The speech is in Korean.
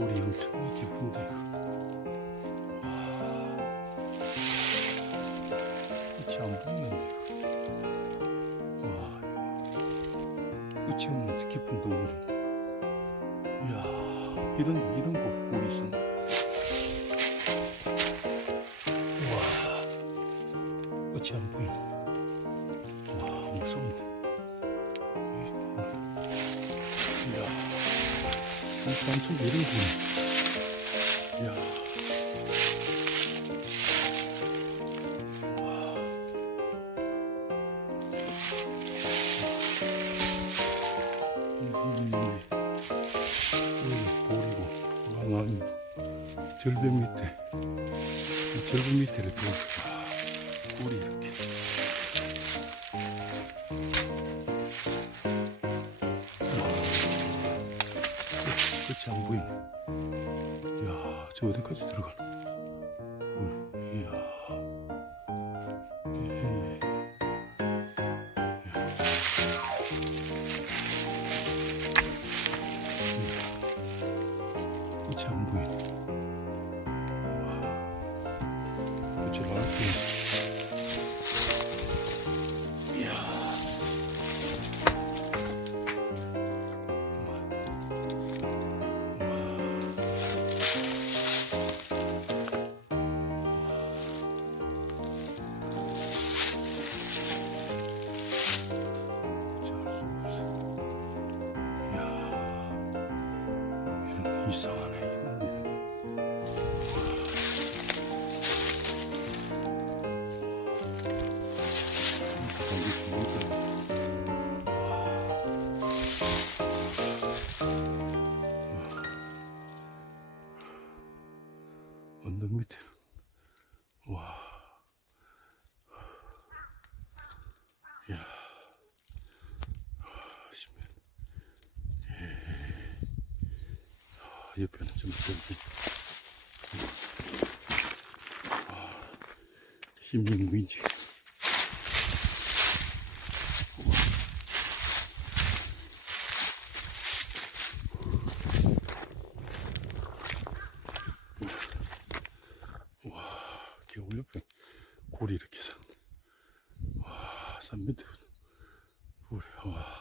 골이 엄청 깊은데 끝이 안 보이는데 와, 끝이 없는 깊은 동굴이. 이야, 이런 골이 있었네. 와, 끝이 안 보이네. 와, 무서운데. 이야, 엄청 이런 골. 이야. 보리고 절벽 밑에 절벽 밑에 이렇게 꿀이 이렇게 끝이 안 보이네. 이야, 저 어디까지 들어가나. 이야. 끝이 안 보이네. 끝을 알 수 있네. 이야. 이상하네, 이건 일은. 언덕 밑에, 와, 야, 심해. 옆에는 좀 넓은 심리무인지. 와, 겨울 옆에 골이 이렇게 산. 와, 3m 골이. 와.